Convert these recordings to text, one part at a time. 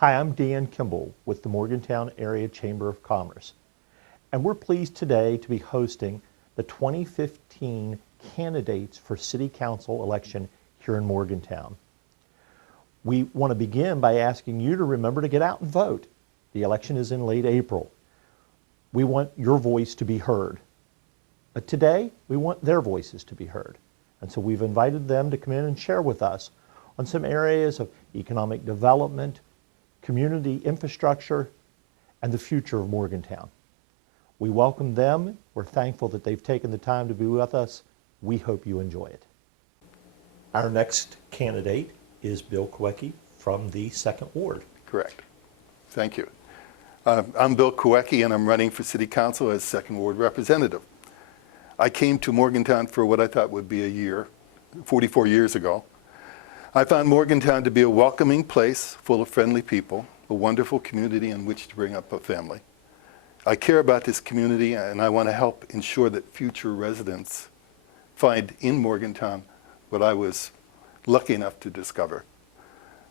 Hi, I'm Dan Kimball with the Morgantown Area Chamber of Commerce, and we're pleased today to be hosting the 2015 candidates for City Council election here in Morgantown. We want to begin by asking you to remember to get out and vote. The election is in late April. We want your voice to be heard. But today, we want their voices to be heard. And so we've invited them to come in and share with us on some areas of economic development, community infrastructure, and the future of Morgantown. We welcome them. We're thankful that they've taken the time to be with us. We hope you enjoy it. Our next candidate is Bill Kawecki from the 2nd Ward. Correct. Thank you. I'm Bill Kawecki, and I'm running for City Council as 2nd Ward representative. I came to Morgantown for what I thought would be a year, 44 years ago. I found Morgantown to be a welcoming place full of friendly people, a wonderful community in which to bring up a family. I care about this community, and I want to help ensure that future residents find in Morgantown what I was lucky enough to discover.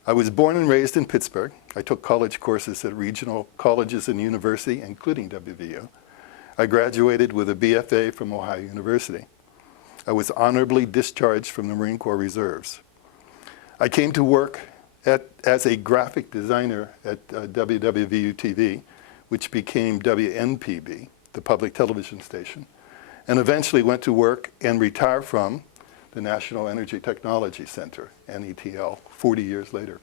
I was born and raised in Pittsburgh. I took college courses at regional colleges and university, including WVU. I graduated with a BFA from Ohio University. I was honorably discharged from the Marine Corps Reserves. I came to work as a graphic designer at WWVU-TV, which became WNPB, the public television station, and eventually went to work and retire from the National Energy Technology Center, NETL, 40 years later.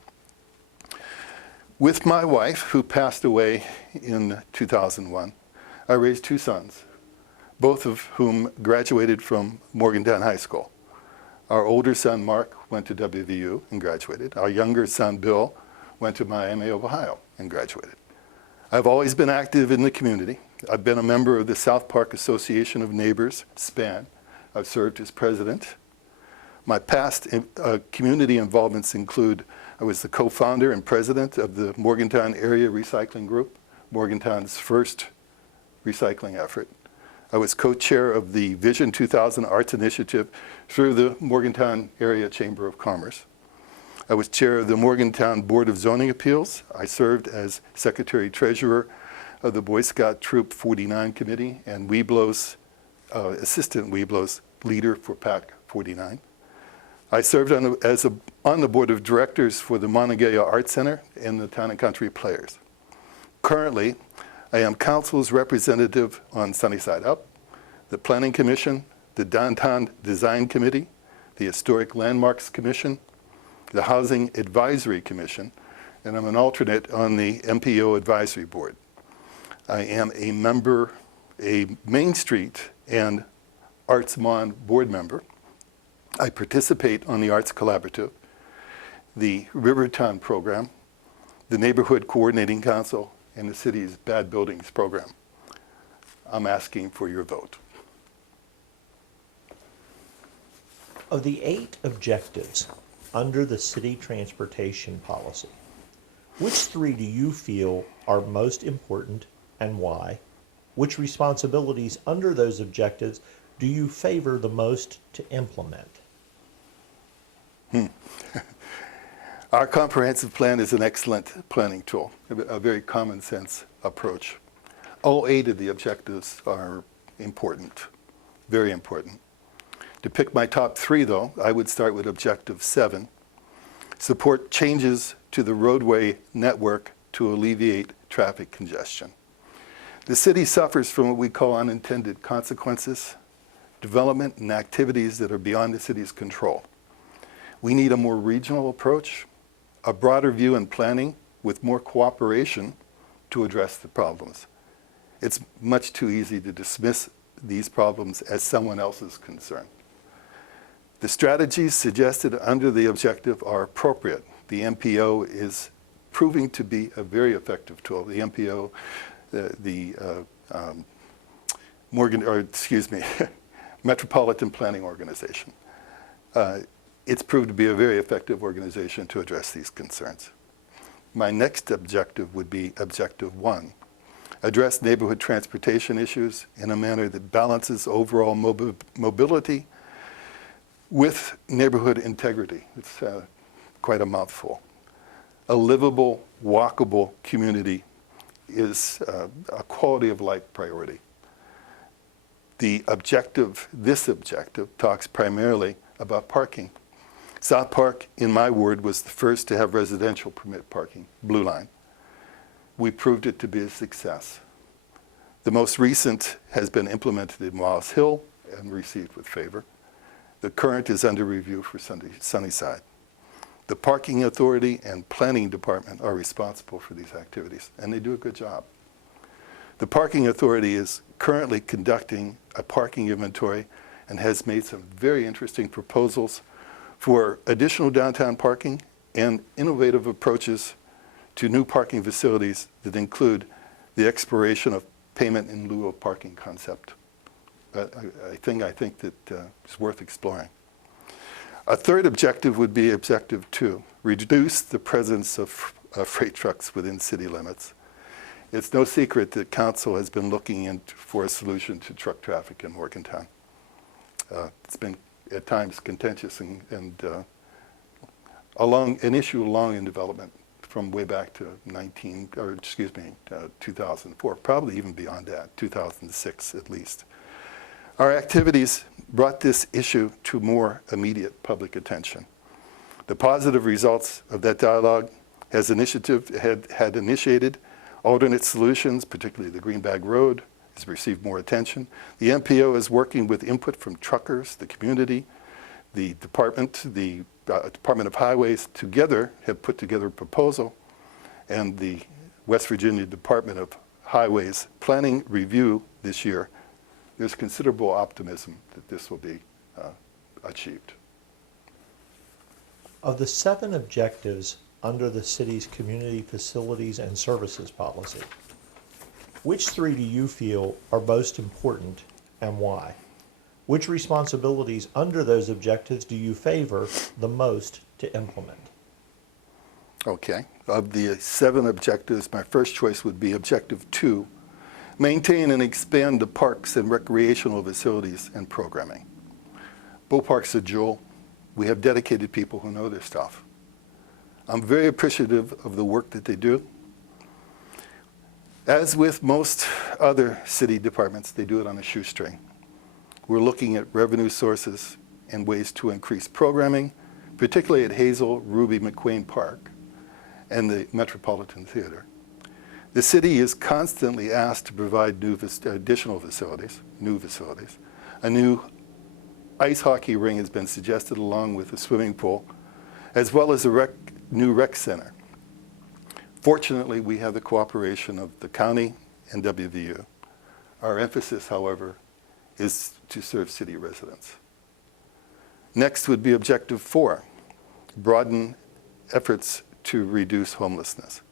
With my wife, who passed away in 2001, I raised 2 sons, both of whom graduated from Morgantown High School. Our older son, Mark, went to WVU and graduated. Our younger son, Bill, went to Miami of Ohio and graduated. I've always been active in the community. I've been a member of the South Park Association of Neighbors, SPAN. I've served as president. My past community involvements include I was the co-founder and president of the Morgantown Area Recycling Group, Morgantown's first recycling effort. I was co-chair of the Vision 2000 Arts Initiative through the Morgantown Area Chamber of Commerce. I was chair of the Morgantown Board of Zoning Appeals. I served as secretary-treasurer of the Boy Scout Troop 49 Committee and Weblow's, assistant Weblow's leader for PAC 49. I served on the board of directors for the Monongalia Art Center and the Town and Country Players. Currently, I am council's representative on Sunnyside Up, the Planning Commission, the Downtown Design Committee, the Historic Landmarks Commission, the Housing Advisory Commission, and I'm an alternate on the MPO Advisory Board. I am a member, a Main Street and Arts Mon board member. I participate on the Arts Collaborative, the Rivertown Program, the Neighborhood Coordinating Council, and the city's Bad Buildings Program. I'm asking for your vote. Of the 8 objectives under the city transportation policy, which 3 do you feel are most important and why? Which responsibilities under those objectives do you favor the most to implement? Our comprehensive plan is an excellent planning tool, a very common sense approach. All 8 of the objectives are important, very important. To pick my top 3 though, I would start with objective 7, support changes to the roadway network to alleviate traffic congestion. The city suffers from what we call unintended consequences, development and activities that are beyond the city's control. We need a more regional approach, a broader view in planning with more cooperation to address the problems. It's much too easy to dismiss these problems as someone else's concern. The strategies suggested under the objective are appropriate. The MPO is proving to be a very effective tool. The MPO, Metropolitan Planning Organization. It's proved to be a very effective organization to address these concerns. My next objective would be objective 1, address neighborhood transportation issues in a manner that balances overall mobility with neighborhood integrity. It's quite a mouthful. A livable, walkable community is a quality of life priority. This objective talks primarily about parking. South Park, in my ward, was the first to have residential permit parking, Blue Line. We proved it to be a success. The most recent has been implemented in Wallace Hill and received with favor. The current is under review for Sunnyside. The Parking Authority and Planning Department are responsible for these activities, and they do a good job. The Parking Authority is currently conducting a parking inventory and has made some very interesting proposals for additional downtown parking and innovative approaches to new parking facilities that include the exploration of payment in lieu of parking concept. I think that is worth exploring. A third objective would be objective 2, reduce the presence of freight trucks within city limits. It's no secret that council has been looking for a solution to truck traffic in Morgantown. It's been at times contentious and an issue long in development from way back to 2004, probably even beyond that, 2006 at least. Our activities brought this issue to more immediate public attention. The positive results of that dialogue had initiated alternate solutions, particularly the Greenbag Road, has received more attention. The MPO is working with input from truckers, the community, the Department of Highways together have put together a proposal, and the West Virginia Department of Highways planning review this year. There's considerable optimism that this will be achieved. Of the 7 objectives under the city's community facilities and services policy, which 3 do you feel are most important and why? Which responsibilities under those objectives do you favor the most to implement? Okay, of the 7 objectives, my first choice would be objective 2, maintain and expand the parks and recreational facilities and programming. Bull Park's a jewel. We have dedicated people who know their stuff. I'm very appreciative of the work that they do. As with most other city departments, they do it on a shoestring. We're looking at revenue sources and ways to increase programming, particularly at Hazel, Ruby McQueen Park, and the Metropolitan Theater. The city is constantly asked to provide additional facilities, new facilities. A new ice hockey ring has been suggested along with a swimming pool, as well as a new rec center. Fortunately, we have the cooperation of the county and WVU. Our emphasis, however, is to serve city residents. Next would be objective 4, broaden efforts to reduce homelessness.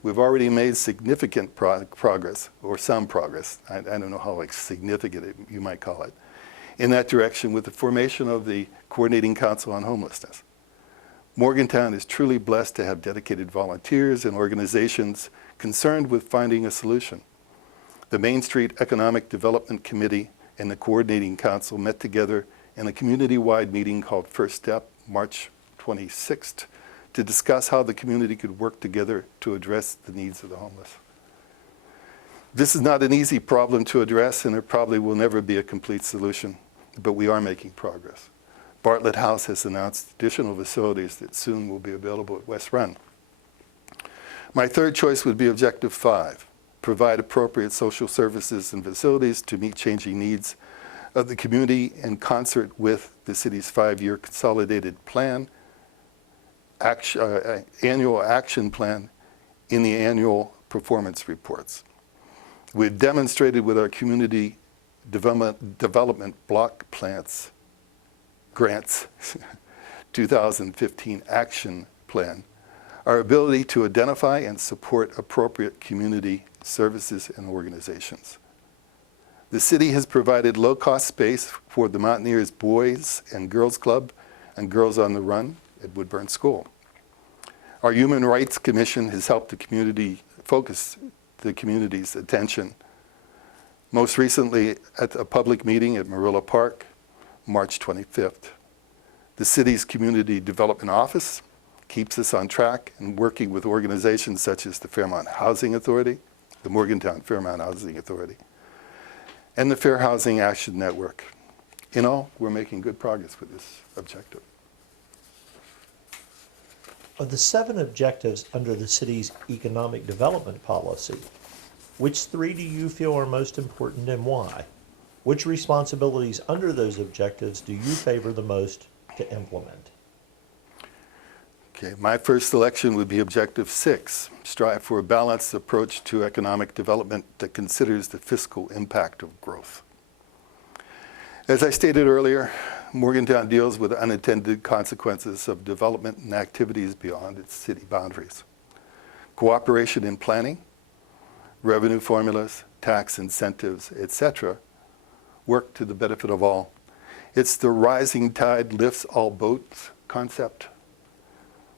We've already made significant progress, or some progress, I don't know how significant you might call it, in that direction with the formation of the Coordinating Council on Homelessness. Morgantown is truly blessed to have dedicated volunteers and organizations concerned with finding a solution. The Main Street Economic Development Committee and the Coordinating Council met together in a community-wide meeting called First Step, March 26th, to discuss how the community could work together to address the needs of the homeless. This is not an easy problem to address, and there probably will never be a complete solution, but we are making progress. Bartlett House has announced additional facilities that soon will be available at West Run. My third choice would be objective 5, provide appropriate social services and facilities to meet changing needs of the community in concert with the city's 5-year consolidated plan, annual action plan in the annual performance reports. We've demonstrated with our community development block grants 2015 action plan, our ability to identify and support appropriate community services and organizations. The city has provided low-cost space for the Mountaineers Boys and Girls Club and Girls on the Run at Woodburn School. Our Human Rights Commission has helped the community focus the community's attention. Most recently at a public meeting at Marilla Park, March 25th. The city's Community Development Office keeps us on track and working with organizations such as the Fairmont Housing Authority, the Morgantown Fairmont Housing Authority, and the Fair Housing Action Network. In all, we're making good progress with this objective. Of the 7 objectives under the city's economic development policy, which 3 do you feel are most important and why? Which responsibilities under those objectives do you favor the most to implement? Okay, my first selection would be Objective 6, strive for a balanced approach to economic development that considers the fiscal impact of growth. As I stated earlier, Morgantown deals with unintended consequences of development and activities beyond its city boundaries. Cooperation in planning, revenue formulas, tax incentives, etc., work to the benefit of all. It's the rising tide lifts all boats concept.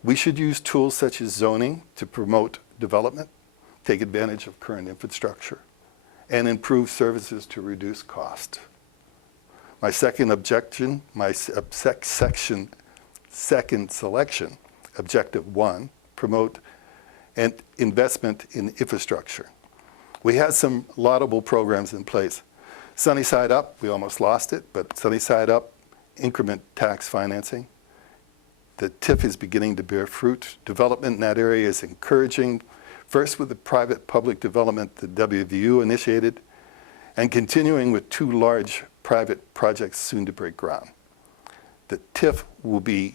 We should use tools such as zoning to promote development, take advantage of current infrastructure, and improve services to reduce cost. My second objection, second selection, Objective 1, promote an investment in infrastructure. We have some laudable programs in place. Sunny Side Up, we almost lost it, but Sunny Side Up, increment tax financing. The TIF is beginning to bear fruit. Development in that area is encouraging, first with the private-public development that WVU initiated, and continuing with 2 large private projects soon to break ground. The TIF will be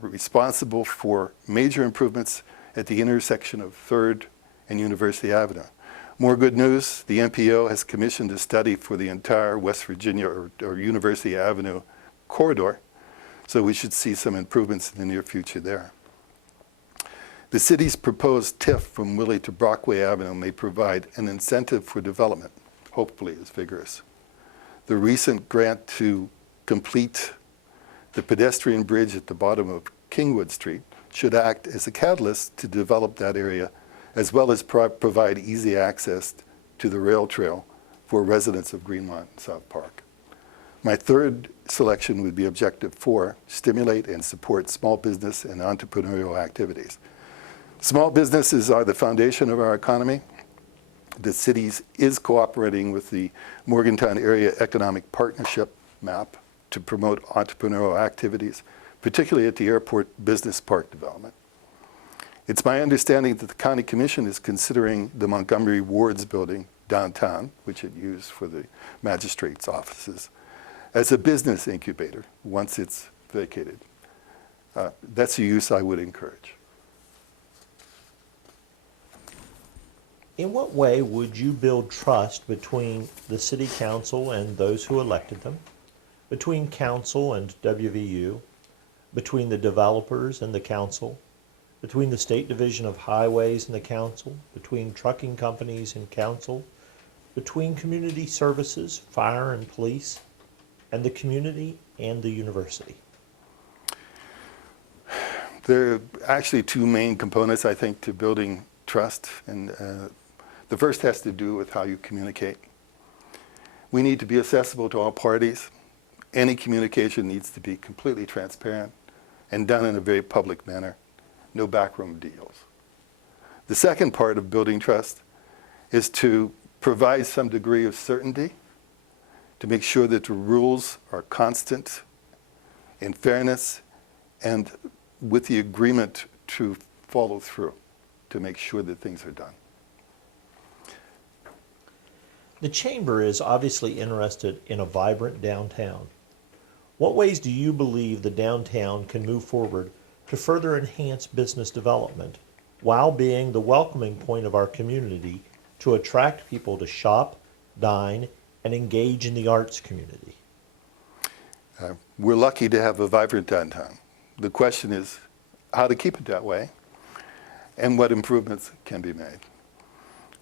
responsible for major improvements at the intersection of 3rd and University Avenue. More good news, the MPO has commissioned a study for the entire West Virginia or University Avenue corridor, so we should see some improvements in the near future there. The city's proposed TIF from Willie to Brockway Avenue may provide an incentive for development, hopefully as vigorous. The recent grant to complete the pedestrian bridge at the bottom of Kingwood Street should act as a catalyst to develop that area, as well as provide easy access to the rail trail for residents of Greenmont and South Park. My third selection would be Objective 4, stimulate and support small business and entrepreneurial activities. Small businesses are the foundation of our economy. The city is cooperating with the Morgantown Area Economic Partnership map to promote entrepreneurial activities, particularly at the airport business park development. It's my understanding that the County Commission is considering the Montgomery Wards building downtown, which it used for the magistrate's offices, as a business incubator once it's vacated. That's a use I would encourage. In what way would you build trust between the City Council and those who elected them, between Council and WVU, between the developers and the Council, between the State Division of Highways and the Council, between trucking companies and Council, between community services, fire and police, and the community and the university? There are actually 2 main components, I think, to building trust. And the first has to do with how you communicate. We need to be accessible to all parties. Any communication needs to be completely transparent and done in a very public manner. No backroom deals. The second part of building trust is to provide some degree of certainty, to make sure that the rules are constant in fairness and with the agreement to follow through, to make sure that things are done. The Chamber is obviously interested in a vibrant downtown. What ways do you believe the downtown can move forward to further enhance business development while being the welcoming point of our community to attract people to shop, dine, and engage in the arts community? We're lucky to have a vibrant downtown. The question is how to keep it that way and what improvements can be made.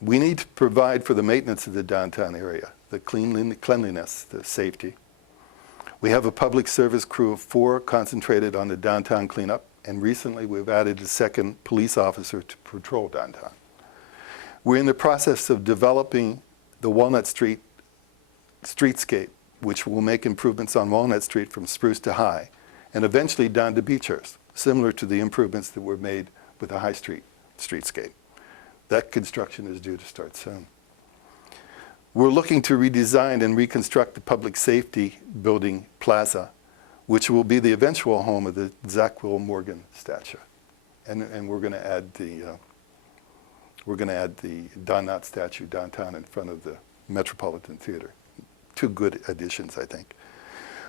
We need to provide for the maintenance of the downtown area, the cleanliness, the safety. We have a public service crew of 4 concentrated on the downtown cleanup, and recently we've added a second police officer to patrol downtown. We're in the process of developing the Walnut Street Streetscape, which will make improvements on Walnut Street from Spruce to High, and eventually down to Beechhurst. similar to the improvements that were made with the High Street streetscape. That construction is due to start soon. We're looking to redesign and reconstruct the public safety building plaza, which will be the eventual home of the Zachary Morgan statue. And we're going to add the Don Knott statue downtown in front of the Metropolitan Theater. Two good additions, I think.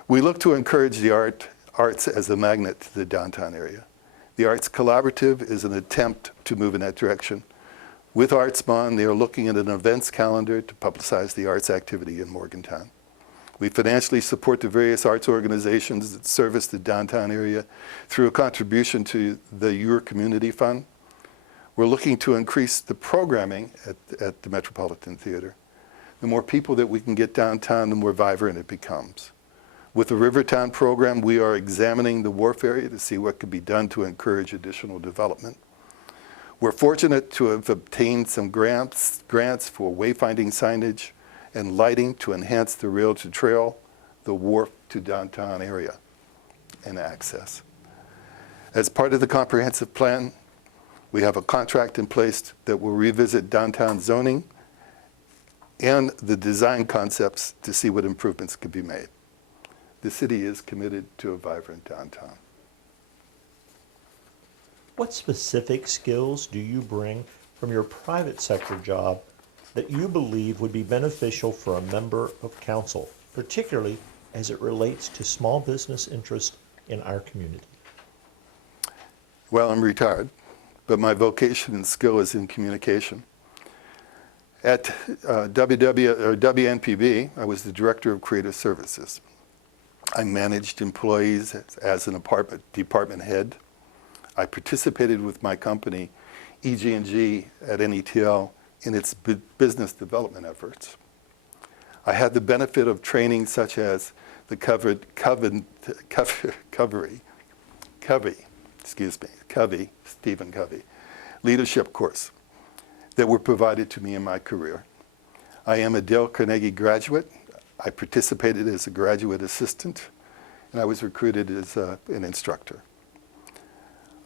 We look to encourage the arts as a magnet to the downtown area. The Arts Collaborative is an attempt to move in that direction. With ArtsMon, they are looking at an events calendar to publicize the arts activity in Morgantown. We financially support the various arts organizations that service the downtown area through a contribution to the Your Community Fund. We're looking to increase the programming at the Metropolitan Theater. The more people that we can get downtown, the more vibrant it becomes. With the Rivertown program, we are examining the wharf area to see what could be done to encourage additional development. We're fortunate to have obtained some grants for wayfinding signage and lighting to enhance the rail to trail, the wharf to downtown area, and access. As part of the comprehensive plan, we have a contract in place that will revisit downtown zoning and the design concepts to see what improvements could be made. The city is committed to a vibrant downtown. What specific skills do you bring from your private sector job that you believe would be beneficial for a member of council, particularly as it relates to small business interest in our community? Well, I'm retired, but my vocation and skill is in communication. At WNPB, I was the Director of Creative Services. I managed employees as an department head. I participated with my company, EG&G at NETL, in its business development efforts. I had the benefit of training such as the Stephen Covey leadership course that were provided to me in my career. I am a Dale Carnegie graduate. I participated as a graduate assistant, and I was recruited as an instructor.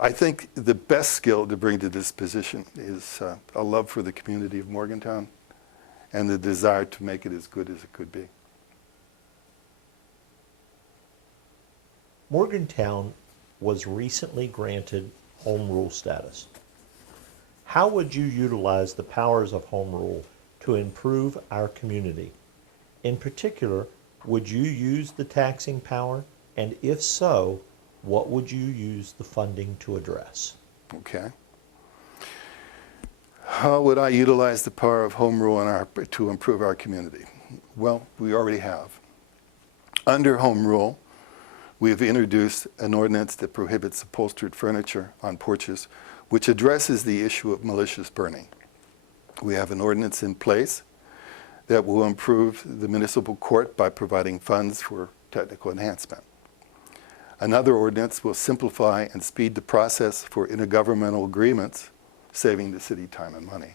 I think the best skill to bring to this position is a love for the community of Morgantown and the desire to make it as good as it could be. Morgantown was recently granted home rule status. How would you utilize the powers of home rule to improve our community? In particular, would you use the taxing power? And if so, what would you use the funding to address? Okay. How would I utilize the power of home rule to improve our community? Well, we already have. Under home rule, we have introduced an ordinance that prohibits upholstered furniture on porches, which addresses the issue of malicious burning. We have an ordinance in place that will improve the municipal court by providing funds for technical enhancement. Another ordinance will simplify and speed the process for intergovernmental agreements, saving the city time and money.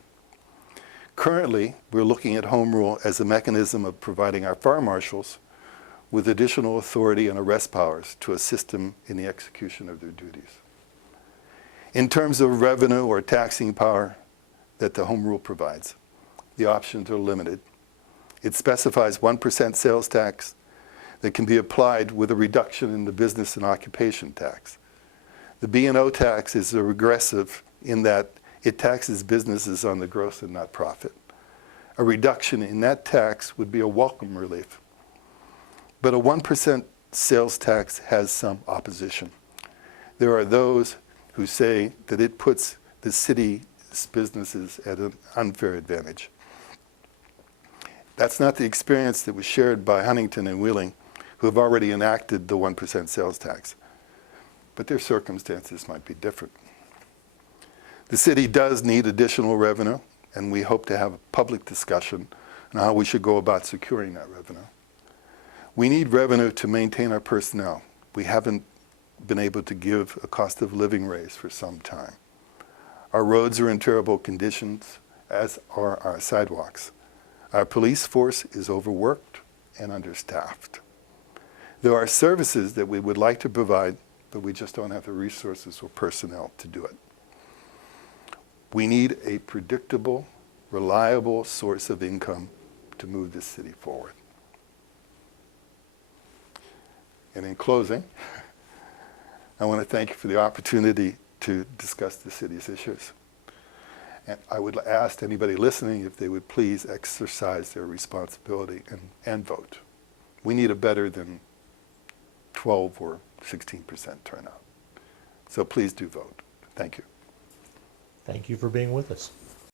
Currently, we're looking at home rule as a mechanism of providing our fire marshals with additional authority and arrest powers to assist them in the execution of their duties. In terms of revenue or taxing power that the home rule provides, the options are limited. It specifies 1% sales tax that can be applied with a reduction in the business and occupation tax. The B&O tax is regressive in that it taxes businesses on the gross and not profit. A reduction in that tax would be a welcome relief. But a 1% sales tax has some opposition. There are those who say that it puts the city's businesses at an unfair advantage. That's not the experience that was shared by Huntington and Wheeling, who have already enacted the 1% sales tax. But their circumstances might be different. The city does need additional revenue, and we hope to have a public discussion on how we should go about securing that revenue. We need revenue to maintain our personnel. We haven't been able to give a cost of living raise for some time. Our roads are in terrible conditions, as are our sidewalks. Our police force is overworked and understaffed. There are services that we would like to provide, but we just don't have the resources or personnel to do it. We need a predictable, reliable source of income to move this city forward. And in closing, I want to thank you for the opportunity to discuss the city's issues. And I would ask anybody listening if they would please exercise their responsibility and vote. We need a better than 12 or 16% turnout. So please do vote. Thank you. Thank you for being with us.